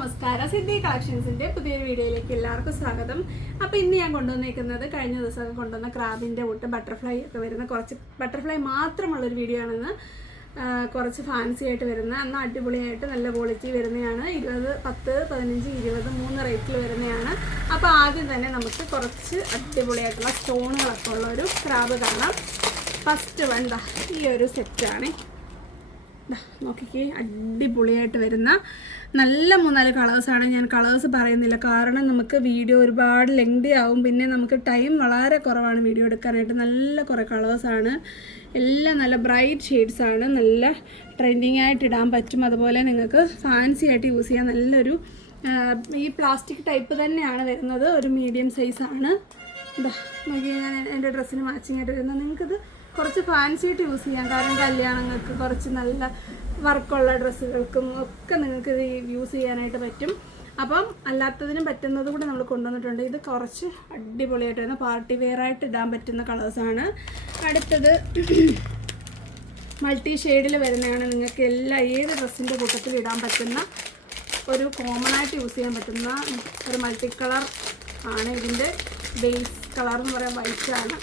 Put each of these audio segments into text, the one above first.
നമസ്കാരം. സിദ്ധി കളക്ഷൻസിന്റെ പുതിയൊരു വീഡിയോയിലേക്ക് എല്ലാവർക്കും സ്വാഗതം. അപ്പോൾ ഇന്ന് ഞാൻ കൊണ്ടുവന്നിരിക്കുന്നത് കഴിഞ്ഞ ദിവസമൊക്കെ കൊണ്ടുവന്ന ക്രാബിൻ്റെ കൂട്ട് ബട്ടർഫ്ലൈ ഒക്കെ വരുന്ന കുറച്ച് ബട്ടർഫ്ലൈ മാത്രമുള്ളൊരു വീഡിയോ ആണെന്ന്. കുറച്ച് ഫാൻസി ആയിട്ട് വരുന്ന എന്നാൽ അടിപൊളിയായിട്ട് നല്ല ക്വാളിറ്റി വരുന്നതാണ്. 20, 10, 15, 20 3 റേറ്റിൽ വരുന്നതാണ്. അപ്പോൾ ആദ്യം തന്നെ നമുക്ക് കുറച്ച് അടിപൊളിയായിട്ടുള്ള സ്റ്റോണുകളൊക്കെ ഉള്ള ഒരു ക്രാബ് കാണാം. ഫസ്റ്റ് എന്താ ഈ ഒരു സെറ്റാണ്. നോക്കിക്കേ, അടിപൊളിയായിട്ട് വരുന്ന നല്ല 3-4 കളേഴ്സാണ്. ഞാൻ കളേഴ്സ് പറയുന്നില്ല, കാരണം നമുക്ക് വീഡിയോ ഒരുപാട് ലെങ്തി ആവും. പിന്നെ നമുക്ക് ടൈം വളരെ കുറവാണ് വീഡിയോ എടുക്കാനായിട്ട്. നല്ല കുറേ കളേഴ്സാണ്, എല്ലാം നല്ല ബ്രൈറ്റ് ഷെയ്ഡ്സാണ്. നല്ല ട്രെൻഡിങ് ആയിട്ട് ഇടാൻ പറ്റും. അതുപോലെ നിങ്ങൾക്ക് ഫാൻസി ആയിട്ട് യൂസ് ചെയ്യാൻ നല്ലൊരു ഈ പ്ലാസ്റ്റിക് ടൈപ്പ് തന്നെയാണ് വരുന്നത്. ഒരു മീഡിയം സൈസാണ്. നോക്കി, ഞാൻ എൻ്റെ ഡ്രസ്സിന് മാച്ചിങ് ആയിട്ട് വരുന്നത്. നിങ്ങൾക്കിത് കുറച്ച് ഫാൻസി ആയിട്ട് യൂസ് ചെയ്യാം, കാരണം കല്യാണങ്ങൾക്ക് കുറച്ച് നല്ല വർക്കുള്ള ഡ്രസ്സുകൾക്കും ഒക്കെ നിങ്ങൾക്ക് ഇത് യൂസ് ചെയ്യാനായിട്ട് പറ്റും. അപ്പം അല്ലാത്തതിനും പറ്റുന്നത് കൂടെ നമ്മൾ കൊണ്ടുവന്നിട്ടുണ്ട്. ഇത് കുറച്ച് അടിപൊളിയായിട്ട് വരുന്ന പാർട്ടി വെയർ ആയിട്ട് ഇടാൻ പറ്റുന്ന കളേഴ്സാണ്. അടുത്തത് മൾട്ടി ഷെയ്ഡിൽ വരുന്നതാണ്. നിങ്ങൾക്ക് ഏത് ഡ്രസ്സിൻ്റെ കൂട്ടത്തിൽ ഇടാൻ പറ്റുന്ന ഒരു കോമൺ ആയിട്ട് യൂസ് ചെയ്യാൻ പറ്റുന്ന ഒരു മൾട്ടി കളർ ആണ്. ഇതിൻ്റെ ബേസ് കളർ എന്ന് പറയാൻ വൈറ്റാണ്.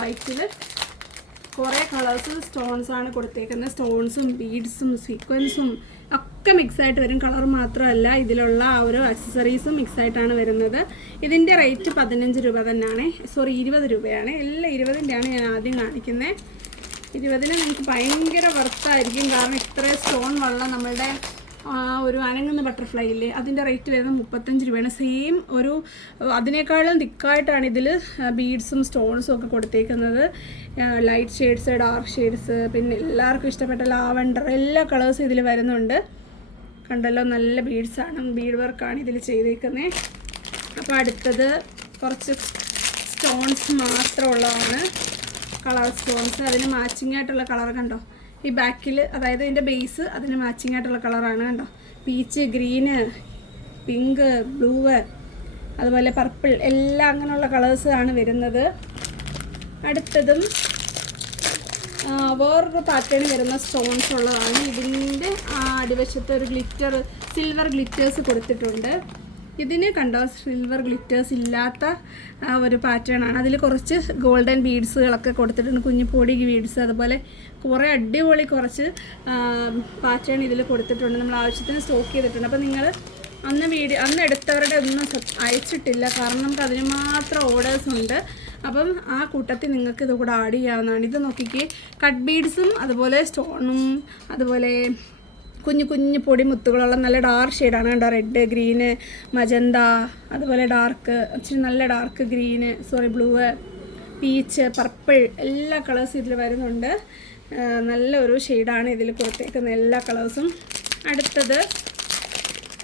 വൈറ്റിൽ കുറേ കളേഴ്സ് സ്റ്റോൺസാണ് കൊടുത്തേക്കുന്നത്. സ്റ്റോൺസും ബീഡ്സും സീക്വൻസും ഒക്കെ മിക്സായിട്ട് വരും. കളർ മാത്രമല്ല, ഇതിലുള്ള ഓരോ ആക്സസറീസും മിക്സായിട്ടാണ് വരുന്നത്. ഇതിൻ്റെ റേറ്റ് 15 രൂപ തന്നെയാണ്. 20 രൂപയാണ്. എല്ലാം 20-ൻ്റെയാണ് ഞാൻ ആദ്യം കാണിക്കുന്നത്. 20-ന് നിങ്ങൾക്ക് ഭയങ്കര വർത്തായിരിക്കും, കാരണം ഇത്രയും സ്റ്റോൺ ഉള്ള നമ്മളുടെ ഒരു അനങ്ങുന്ന ബട്ടർഫ്ലൈ ഇല്ലേ, അതിൻ്റെ റേറ്റ് വരുന്നത് 35 രൂപയാണ്. സെയിം ഒരു അതിനേക്കാളും തിക്കായിട്ടാണ് ഇതിൽ ബീഡ്സും സ്റ്റോൺസും ഒക്കെ കൊടുത്തേക്കുന്നത്. ലൈറ്റ് ഷെയ്ഡ്സ്, ഡാർക്ക് ഷെയ്ഡ്സ്, പിന്നെ എല്ലാവർക്കും ഇഷ്ടപ്പെട്ട ലാവണ്ടർ, എല്ലാ കളേഴ്സും ഇതിൽ വരുന്നുണ്ട്. കണ്ടല്ലോ, നല്ല ബീഡ്സാണ്, ബീഡ് വർക്കാണ് ഇതിൽ ചെയ്തേക്കുന്നത്. അപ്പോൾ അടുത്തത് കുറച്ച് സ്റ്റോൺസ് മാത്രമുള്ളതാണ്, കളർ സ്റ്റോൺസ്. അതിന് മാച്ചിങ് ആയിട്ടുള്ള കളർ കണ്ടോ, ഈ ബാക്കിൽ, അതായത് ഇതിൻ്റെ ബേസ് അതിന് മാച്ചിങ് ആയിട്ടുള്ള കളറാണ്. കണ്ടോ, പീച്ച്, ഗ്രീന്, പിങ്ക്, ബ്ലൂ, അതുപോലെ പർപ്പിൾ, എല്ലാം അങ്ങനെയുള്ള കളേഴ്സാണ് വരുന്നത്. അടുത്തതും വേറൊരു പാറ്റേൺ വരുന്ന സ്റ്റോൺസ് ഉള്ളതാണ്. ഇതിൻ്റെ അടിവശത്ത് ഒരു ഗ്ലിറ്റർ, സിൽവർ ഗ്ലിറ്റേഴ്സ് കൊടുത്തിട്ടുണ്ട്. ഇതിന് കണ്ടോ, സിൽവർ ഗ്ലിറ്റേഴ്സ് ഇല്ലാത്ത ഒരു പാറ്റേൺ ആണ്. അതിൽ കുറച്ച് ഗോൾഡൻ ബീഡ്സുകളൊക്കെ കൊടുത്തിട്ടുണ്ട്, കുഞ്ഞിപ്പൊടി ബീഡ്സ്. അതുപോലെ കുറേ അടിപൊളി കുറച്ച് പാറ്റേൺ ഇതിൽ കൊടുത്തിട്ടുണ്ട്. നമ്മൾ ആവശ്യത്തിന് സ്റ്റോക്ക് ചെയ്തിട്ടുണ്ട്. അപ്പോൾ നിങ്ങൾ അന്ന് എടുത്തവരുടെ ഒന്നും അയച്ചിട്ടില്ല, കാരണം നമുക്ക് അതിന് മാത്രം ഓർഡേഴ്സ് ഉണ്ട്. അപ്പം ആ കൂട്ടത്തിൽ നിങ്ങൾക്ക് ഇത് കൂടെ ആഡ് ചെയ്യാവുന്നതാണ്. ഇത് നോക്കിക്കേ, കട്ട് ബീഡ്സും അതുപോലെ സ്റ്റോണും അതുപോലെ കുഞ്ഞു കുഞ്ഞു പൊടി മുത്തുകളുള്ള നല്ല ഡാർക്ക് ഷെയ്ഡാണ്. കണ്ടോ, റെഡ്, ഗ്രീന്, മജന്ത, അതുപോലെ ഡാർക്ക്, ഇച്ചിരി നല്ല dark green, blue, peach, purple, എല്ലാ കളേഴ്സും ഇതിൽ വരുന്നുണ്ട്. നല്ലൊരു ഷെയ്ഡാണ് ഇതിൽ കൊടുത്തേക്കുന്ന എല്ലാ കളേഴ്സും. അടുത്തത്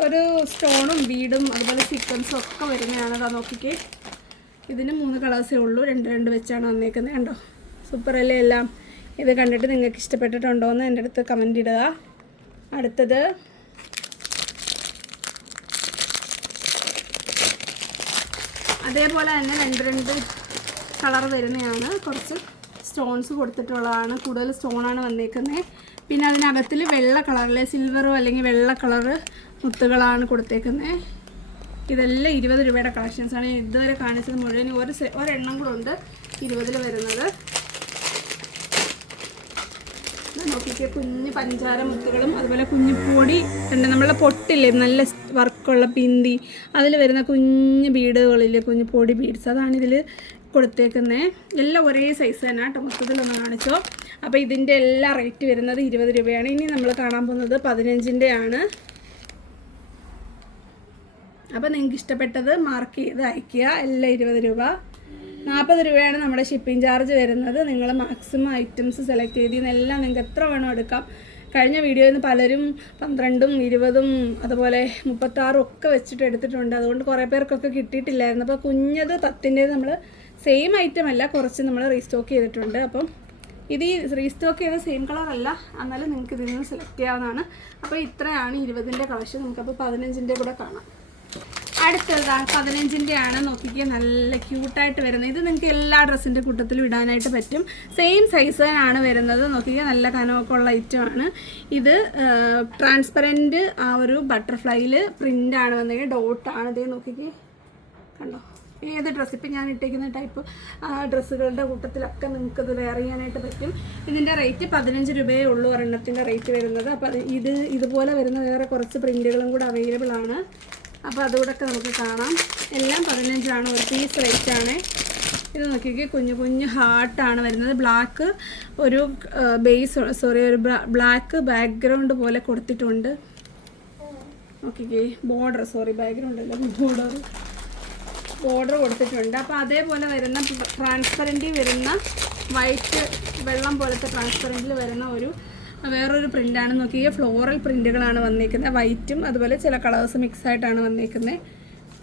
ഒരു സ്റ്റോണും ബീഡും അതുപോലെ സീക്വൻസും ഒക്കെ വരുന്നതാണ്. അതാ നോക്കിക്കേ, ഇതിന് 3 കളേഴ്സേ ഉള്ളൂ, 2 വെച്ചാണ് വന്നേക്കുന്നത്. കണ്ടോ, സൂപ്പറല്ലേ എല്ലാം. ഇത് കണ്ടിട്ട് നിങ്ങൾക്ക് ഇഷ്ടപ്പെട്ടിട്ടുണ്ടോ എന്ന് എൻ്റെ അടുത്ത് കമൻ്റ് ഇടുക. അടുത്തത് അതേപോലെ തന്നെ 2 കളർ വരുന്നതാണ്. കുറച്ച് സ്റ്റോൺസ് കൊടുത്തിട്ടുള്ളതാണ്, കൂടുതൽ സ്റ്റോണാണ് വന്നേക്കുന്നത്. പിന്നെ അതിനകത്തിൽ വെള്ള കളറിലെ സിൽവറോ അല്ലെങ്കിൽ വെള്ള കളറ് മുത്തുകളാണ് കൊടുത്തേക്കുന്നത്. ഇതെല്ലാം 20 രൂപയുടെ കളക്ഷൻസാണ്. ഇതുവരെ കാണിച്ചത് മുഴുവൻ ഒരെണ്ണം കൂടെ ഉണ്ട് 20-ൽ വരുന്നത്. നോക്കിയിട്ട് കുഞ്ഞ് പഞ്ചാര മുത്തുകളും അതുപോലെ കുഞ്ഞിപ്പൊടി ഉണ്ട്. നമ്മളെ പൊട്ടില്ലേ, നല്ല വർക്കുള്ള പിന്തി, അതിൽ വരുന്ന കുഞ്ഞ് ബീഡുകളില്ലേ, കുഞ്ഞു പൊടി ബീഡ്സ്, അതാണ് ഇതിൽ കൊടുത്തേക്കുന്നത്. എല്ലാം ഒരേ സൈസ് തന്നെ കേട്ടോ. മൊത്തത്തിലൊന്ന് കാണിച്ചോ. അപ്പോൾ ഇതിൻ്റെ എല്ലാ റേറ്റ് വരുന്നത് 20 രൂപയാണ്. ഇനി നമ്മൾ കാണാൻ പോകുന്നത് 15-ൻ്റെ ആണ്. അപ്പോൾ നിങ്ങൾക്ക് ഇഷ്ടപ്പെട്ടത് മാർക്ക് ചെയ്ത് അയയ്ക്കുക. എല്ലാം 20 രൂപ. 40 രൂപയാണ് നമ്മുടെ ഷിപ്പിംഗ് ചാർജ് വരുന്നത്. നിങ്ങൾ മാക്സിമം ഐറ്റംസ് സെലക്ട് ചെയ്തെല്ലാം നിങ്ങൾക്ക് എത്ര വേണോ എടുക്കാം. കഴിഞ്ഞ വീഡിയോയിൽ നിന്ന് പലരും 12-ഉം 20-ഉം അതുപോലെ 36-ഉം ഒക്കെ വെച്ചിട്ട് എടുത്തിട്ടുണ്ട്. അതുകൊണ്ട് കുറേ പേർക്കൊക്കെ കിട്ടിയിട്ടില്ലായിരുന്നു. അപ്പോൾ കുഞ്ഞത് 10-ൻ്റെ നമ്മൾ സെയിം ഐറ്റം അല്ല, കുറച്ച് നമ്മൾ റീസ്റ്റോക്ക് ചെയ്തിട്ടുണ്ട്. അപ്പം ഇത് ഈ റീസ്റ്റോക്ക് ചെയ്ത സെയിം കളറല്ല, എന്നാലും നിങ്ങൾക്ക് ഇതിൽ നിന്ന് സെലക്ട് ചെയ്യാവുന്നതാണ്. അപ്പോൾ ഇത്രയാണ് 20-ൻ്റെ കളക്ഷൻ. നമുക്കപ്പോൾ 15-ൻ്റെ കൂടെ കാണാം. അടുത്തത് 15-ൻ്റെ ആണ്. നോക്കിക്കുക, നല്ല ക്യൂട്ടായിട്ട് വരുന്നത്. ഇത് നിങ്ങൾക്ക് എല്ലാ ഡ്രസ്സിൻ്റെ കൂട്ടത്തിലും ഇടാനായിട്ട് പറ്റും. സെയിം സൈസ് തന്നെയാണ് വരുന്നത്. നോക്കിക്കുക, നല്ല കനമൊക്കെ ഉള്ള ഐറ്റമാണ് ഇത്. ട്രാൻസ്പെറൻറ്റ് ആ ഒരു ബട്ടർഫ്ലൈയിൽ പ്രിൻ്റാണ് വന്നത്. ഡോട്ടാണ് ഇതേ. നോക്കിക്കുക, കണ്ടോ? ഏത് ഡ്രസ്സ് ഇപ്പം ഞാൻ ഇട്ടേക്കുന്ന ടൈപ്പ് ഡ്രസ്സുകളുടെ കൂട്ടത്തിലൊക്കെ നിങ്ങൾക്കത് വെയർ ചെയ്യാനായിട്ട് പറ്റും. ഇതിൻ്റെ റേറ്റ് 15 രൂപയേ ഉള്ളൂ ഒരെണ്ണത്തിൻ്റെ റേറ്റ് വരുന്നത്. അപ്പോൾ ഇതുപോലെ വരുന്ന വേറെ കുറച്ച് പ്രിൻറ്റുകളും കൂടെ അവൈലബിൾ ആണ്. അപ്പോൾ അതുകൂടെയൊക്കെ നമുക്ക് കാണാം. എല്ലാം 15 ഒരു പീസ് റേറ്റാണ്. ഇത് നോക്കിക്കേ, കുഞ്ഞു കുഞ്ഞു ഹാർട്ടാണ് വരുന്നത്. ബ്ലാക്ക് ഒരു ഒരു ബ്ലാക്ക് ബാക്ക്ഗ്രൗണ്ട് പോലെ കൊടുത്തിട്ടുണ്ട്. നോക്കിക്കേ, ബാക്ക്ഗ്രൗണ്ട് അല്ല, ബോർഡർ കൊടുത്തിട്ടുണ്ട്. അപ്പോൾ അതേപോലെ വരുന്ന ട്രാൻസ്പെറൻറ്റിൽ വരുന്ന വൈറ്റ് വെള്ളം പോലത്തെ ട്രാൻസ്പെറൻറ്റിൽ വരുന്ന വേറൊരു പ്രിൻ്റാണ്. നോക്കിയാൽ ഫ്ലോറൽ പ്രിൻ്റുകളാണ് വന്നിരിക്കുന്നത്. വൈറ്റും അതുപോലെ ചില കളേഴ്സ് മിക്സ് ആയിട്ടാണ് വന്നിരിക്കുന്നത്.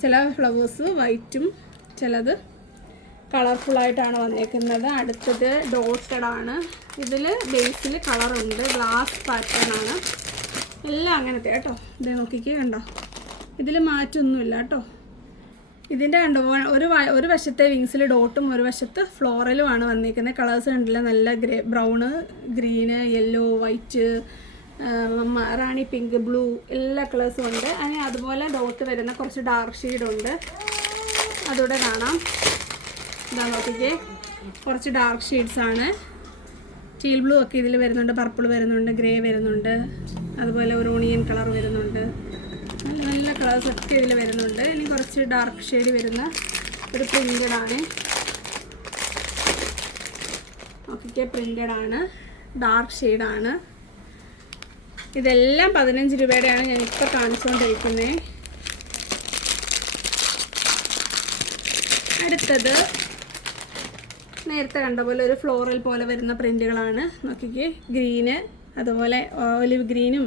ചില ഫ്ലവേഴ്സ് വൈറ്റും ചിലത് കളർഫുള്ളായിട്ടാണ് വന്നിരിക്കുന്നത്. അടുത്തത് ഡോട്ടഡ് ആണ്. ഇതിൽ ബേസിൽ കളറുണ്ട്. ഗ്ലാസ് പാറ്റേൺ ആണ്. എല്ലാം അങ്ങനത്തെ കേട്ടോ. ഇത് നോക്കിക്കേ, കണ്ടോ? ഇതിൽ മാറ്റമൊന്നുമില്ല കേട്ടോ. ഇതിൻ്റെ കണ്ടോ, ഒരു വശത്തെ വിങ്സിൽ ഡോട്ടും ഒരു വശത്ത് ഫ്ലോറലുമാണ് വന്നിരിക്കുന്നത്. കളേഴ്സ് കണ്ടില്ല, നല്ല ബ്രൗണ്, ഗ്രീന്, യെല്ലോ, വൈറ്റ്, റാണി പിങ്ക്, ബ്ലൂ എല്ലാ കളേഴ്സും ഉണ്ട്. അതിന് അതുപോലെ ഡോട്ട് വരുന്ന കുറച്ച് ഡാർക്ക് ഷെയ്ഡുണ്ട്. അതുകൂടെ കാണാം. ഇതാ നോക്കിക്കേ, കുറച്ച് ഡാർക്ക് ഷെയ്ഡ്സാണ്. ടീൽ ബ്ലൂ ഒക്കെ ഇതിൽ വരുന്നുണ്ട്, പർപ്പിൾ വരുന്നുണ്ട്, ഗ്രേ വരുന്നുണ്ട്, അതുപോലെ ഒരു ഓണിയൻ കളർ വരുന്നുണ്ട്. നല്ല നല്ല കളേഴ്സൊക്കെ ഇതിൽ വരുന്നുണ്ട്. ഇനി കുറച്ച് ഡാർക്ക് ഷെയ്ഡ് വരുന്ന ഒരു പ്രിൻ്റഡാണ്. ഓക്കെ, പ്രിൻ്റഡാണ്, ഡാർക്ക് ഷെയ്ഡാണ്. ഇതെല്ലാം 15 രൂപയുടെയാണ് ഞാനിപ്പോൾ കാണിച്ചുകൊണ്ടിരിക്കുന്നത്. അടുത്തത് നേരത്തെ കണ്ട പോലെ ഒരു ഫ്ലോറൽ പോലെ വരുന്ന പ്രിൻ്റുകളാണ്. നോക്കിക്കേ, ഗ്രീന്, അതുപോലെ ഒലിവ് ഗ്രീനും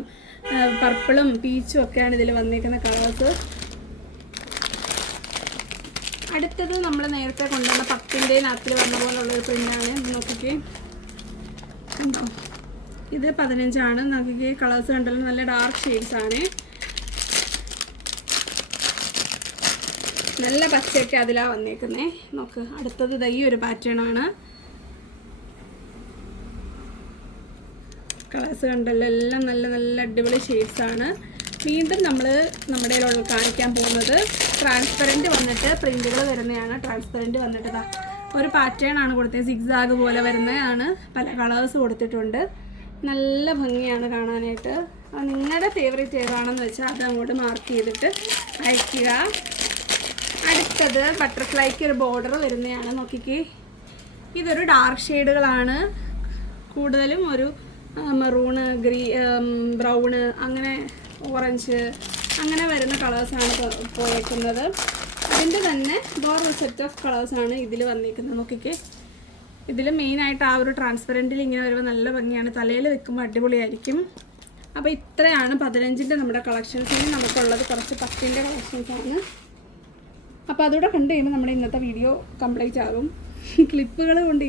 പർപ്പിളും പീച്ചും ഒക്കെയാണ് ഇതിൽ വന്നിരിക്കുന്ന കളേഴ്സ്. അടുത്തത് നമ്മൾ നേരത്തെ കൊണ്ടുവന്ന 10-ൻ്റെ നാത്തിൽ വന്ന പോലുള്ളൊരു പ്രിൻ്റാണ്. നോക്കിക്കേ, കണ്ടോ? ഇത് 15 നോക്കിക്കേ, കളേഴ്സ് കണ്ടല്ലോ, നല്ല ഡാർക്ക് ഷെയ്ഡ്സാണ്. നല്ല പച്ചയൊക്കെ അതിലാണ് വന്നേക്കുന്നത്. നോക്ക്, അടുത്തത് ഈ ഒരു പാറ്റേൺ ആണ്. കളേഴ്സ് കണ്ടല്ലോ, എല്ലാം നല്ല നല്ല അടിപൊളി ഷെയ്ഡ്സാണ്. വീണ്ടും നമ്മുടെ കാണിക്കാൻ പോകുന്നത് ട്രാൻസ്പെറൻറ്റ് വന്നിട്ട് പ്രിൻറ്റുകൾ വരുന്നതാണ്. ട്രാൻസ്പെറൻറ്റ് വന്നിട്ട് ഒരു പാറ്റേൺ ആണ് കൊടുത്തത്. സിഗ്സാഗ് പോലെ വരുന്നതാണ്. പല കളേഴ്സ് കൊടുത്തിട്ടുണ്ട്. നല്ല ഭംഗിയാണ് കാണാനായിട്ട്. നിങ്ങളുടെ ഫേവറേറ്റ് ഏതാണെന്ന് വെച്ചാൽ അത് അങ്ങോട്ട് മാർക്ക് ചെയ്തിട്ട് അയയ്ക്കുക. അടുത്തത് ബട്ടർഫ്ലൈക്ക് ഒരു ബോർഡർ വരുന്നതാണ്. നോക്കിക്കേ, ഇതൊരു ഡാർക്ക് ഷെയ്ഡുകളാണ്. കൂടുതലും ഒരു മെറൂണ്, ബ്രൗണ്, അങ്ങനെ ഓറഞ്ച്, അങ്ങനെ വരുന്ന കളേഴ്സാണ് പോയേക്കുന്നത്. ഇതിൻ്റെ തന്നെ വേറൊരു സെറ്റ് ഓഫ് കളേഴ്സാണ് ഇതിൽ വന്നിരിക്കുന്നത്. നോക്കിക്കേ, ഇതിൽ മെയിനായിട്ട് ആ ഒരു ട്രാൻസ്പെറൻറ്റിൽ ഇങ്ങനെ വരുമ്പോൾ നല്ല ഭംഗിയാണ്. തലയിൽ വെക്കുമ്പോൾ അടിപൊളിയായിരിക്കും. അപ്പോൾ ഇത്രയാണ് 15-ൻ്റെ നമ്മുടെ കളക്ഷൻസ്. ഇനി നമുക്കുള്ളത് കുറച്ച് 10-ൻ്റെ കളക്ഷൻസാണ്. അപ്പോൾ അതുകൂടെ കണ്ടു കഴിയുമ്പോൾ നമ്മുടെ ഇന്നത്തെ വീഡിയോ കംപ്ലീറ്റ് ആകും. ക്ലിപ്പുകൾ കൊണ്ട്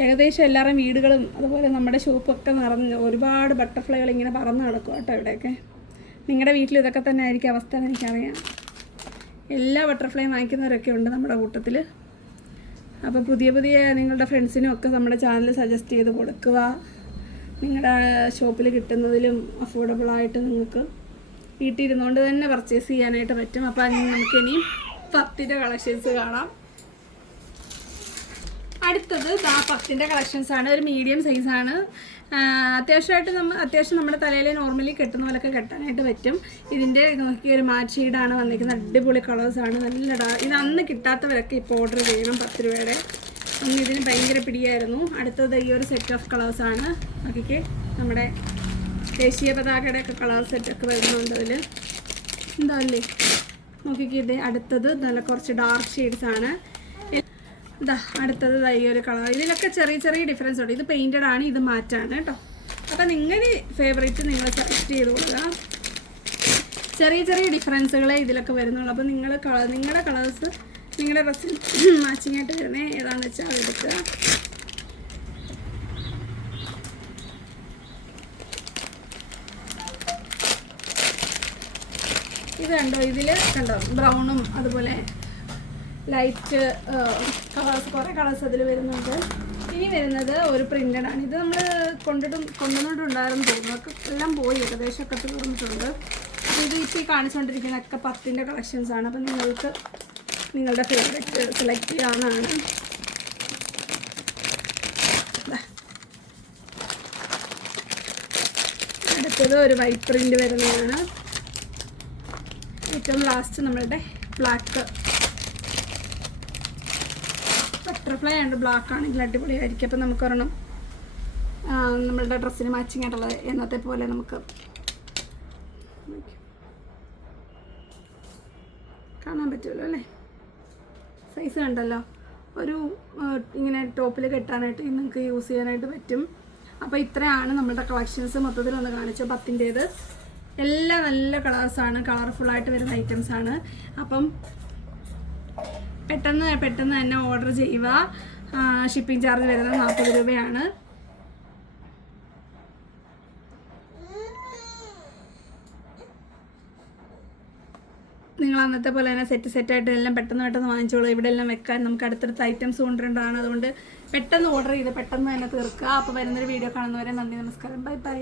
ഏകദേശം എല്ലാവരുടെയും വീടുകളും അതുപോലെ നമ്മുടെ ഷോപ്പൊക്കെ നിറഞ്ഞ് ഒരുപാട് ബട്ടർഫ്ലൈകൾ ഇങ്ങനെ പറന്ന് നടക്കും കേട്ടോ. ഇവിടെയൊക്കെ നിങ്ങളുടെ വീട്ടിൽ ഇതൊക്കെ തന്നെ ആയിരിക്കും അവസ്ഥ എന്ന് എനിക്കറിയാം. എല്ലാ ബട്ടർഫ്ലൈ വാങ്ങിക്കുന്നവരൊക്കെ ഉണ്ട് നമ്മുടെ കൂട്ടത്തിൽ. അപ്പോൾ പുതിയ നിങ്ങളുടെ ഫ്രണ്ട്സിനും ഒക്കെ നമ്മുടെ ചാനൽ സജസ്റ്റ് ചെയ്ത് കൊടുക്കുക. നിങ്ങളുടെ ഷോപ്പിൽ കിട്ടുന്നതിലും അഫോർഡബിളായിട്ട് നിങ്ങൾക്ക് വീട്ടിൽ ഇരുന്നുകൊണ്ട് തന്നെ പർച്ചേസ് ചെയ്യാനായിട്ട് പറ്റും. അപ്പോൾ നമുക്കിനി 10-ൻ്റെ കളക്ഷൻസ് കാണാം. അടുത്തത് 10-ൻ്റെ കളക്ഷൻസാണ്. ഒരു മീഡിയം സൈസാണ്. അത്യാവശ്യം നമ്മുടെ തലയിൽ നോർമലി കെട്ടുന്ന പോലൊക്കെ കെട്ടാനായിട്ട് പറ്റും. ഇതിൻ്റെ നോക്കിയ ഒരു മാറ്റ് ഷെയ്ഡാണ് വന്നിരിക്കുന്നത്. അടിപൊളി കളേഴ്സാണ്. നല്ല ഇത് അന്ന് കിട്ടാത്തവരൊക്കെ ഇപ്പോൾ ഓർഡർ ചെയ്യണം. 10 രൂപയുടെ. അന്ന് ഇതിന് ഭയങ്കര പിടിയായിരുന്നു. അടുത്തത് ഈ ഒരു സെറ്റ് ഓഫ് കളേഴ്സാണ്. നോക്കിക്കേ, നമ്മുടെ ദേശീയ പതാകയുടെ ഒക്കെ കളർ സെറ്റൊക്കെ വരുന്നുണ്ട് അതിൽ. എന്താ അല്ലേ, നോക്കിക്കേ. ഇത് അടുത്തത് നല്ല കുറച്ച് ഡാർക്ക് ഷെയ്ഡ്സാണ്. അടുത്തത് ഈ ഒരു കളർ. ഇതിലൊക്കെ ചെറിയ ഡിഫറൻസ് ഉണ്ട്. ഇത് പെയിൻറ്റഡ് ആണ്, ഇത് മാറ്റാണ് കേട്ടോ. അപ്പോൾ നിങ്ങളുടെ ഫേവറേറ്റ് നിങ്ങൾ സെലക്ട് ചെയ്ത് കൊടുക്കുക. ചെറിയ ഡിഫറൻസുകളെ ഇതിലൊക്കെ വരുന്നുള്ളൂ. അപ്പോൾ നിങ്ങളുടെ കളേഴ്സ് നിങ്ങളുടെ ഡ്രസ്സിൽ മാച്ചിങ് ആയിട്ട് വരുന്നത് ഏതാണെന്ന് വെച്ചാൽ അതെടുക്കുക. ഇത് കണ്ടോ, ഇതിൽ കണ്ടോ ബ്രൗണും അതുപോലെ ലൈറ്റ് കളേഴ്സ്, കുറേ കളേഴ്സ് അതിൽ വരുന്നുണ്ട്. ഇനി വരുന്നത് ഒരു പ്രിൻ്റഡ് ആണ്. ഇത് നമ്മൾ കൊണ്ടുവന്നിട്ടുണ്ടായിരുന്നു തോന്നുന്നു, ഒക്കെ എല്ലാം പോയി, ഏകദേശമൊക്കെ തീർന്നിട്ടുണ്ട്. അപ്പോൾ ഇത് ഇപ്പോൾ ഈ കാണിച്ചുകൊണ്ടിരിക്കുന്നതൊക്കെ 10ൻ്റെ കളക്ഷൻസാണ്. അപ്പോൾ നിങ്ങൾക്ക് നിങ്ങളുടെ ഫേവറേറ്റ് സെലക്ട് ചെയ്യാവുന്നതാണ്. അടുത്തത് ഒരു വൈറ്റ് പ്രിൻ്റ് വരുന്നതാണ്. ഏറ്റവും ലാസ്റ്റ് നമ്മളുടെ ബ്ലാക്ക് ബട്ടർഫ്ലൈ ആൻഡ് ബ്ലാക്ക് ആണെങ്കിൽ അടിപൊളിയായിരിക്കും. അപ്പോൾ നമുക്കൊരെണ്ണം നമ്മളുടെ ഡ്രസ്സിന് മാച്ചിങ് ആയിട്ടുള്ളത് എന്നത്തെ പോലെ നമുക്ക് കാണാൻ പറ്റുമല്ലോ അല്ലേ. സൈസ് കണ്ടല്ലോ, ഒരു ഇങ്ങനെ ടോപ്പിൽ കെട്ടാനായിട്ട് നിങ്ങൾക്ക് യൂസ് ചെയ്യാനായിട്ട് പറ്റും. അപ്പോൾ ഇത്രയാണ് നമ്മളുടെ കളക്ഷൻസ് മൊത്തത്തിൽ ഒന്ന് കാണിച്ചു. 10ൻ്റേത് എല്ലാം നല്ല കളേഴ്സാണ്, കളർഫുള്ളായിട്ട് വരുന്ന ഐറ്റംസാണ്. അപ്പം പെട്ടെന്ന് തന്നെ ഓർഡർ ചെയ്യുക. ഷിപ്പിംഗ് ചാർജ് വരുന്നത് 40 രൂപയാണ്. നിങ്ങൾ അന്നത്തെ പോലെ തന്നെ സെറ്റായിട്ട് എല്ലാം പെട്ടെന്ന് വാങ്ങിച്ചോളൂ. ഇവിടെ എല്ലാം വെക്കാൻ നമുക്ക് അടുത്തടുത്ത ഐറ്റംസ് കൊണ്ടുവരേണ്ടതാണ്. അതുകൊണ്ട് പെട്ടെന്ന് ഓർഡർ ചെയ്ത് പെട്ടെന്ന് തന്നെ തീർക്കുക. അപ്പോൾ വരുന്നൊരു വീഡിയോ കാണുന്നവരെ നന്ദി, നമസ്കാരം, ബൈ ബൈ.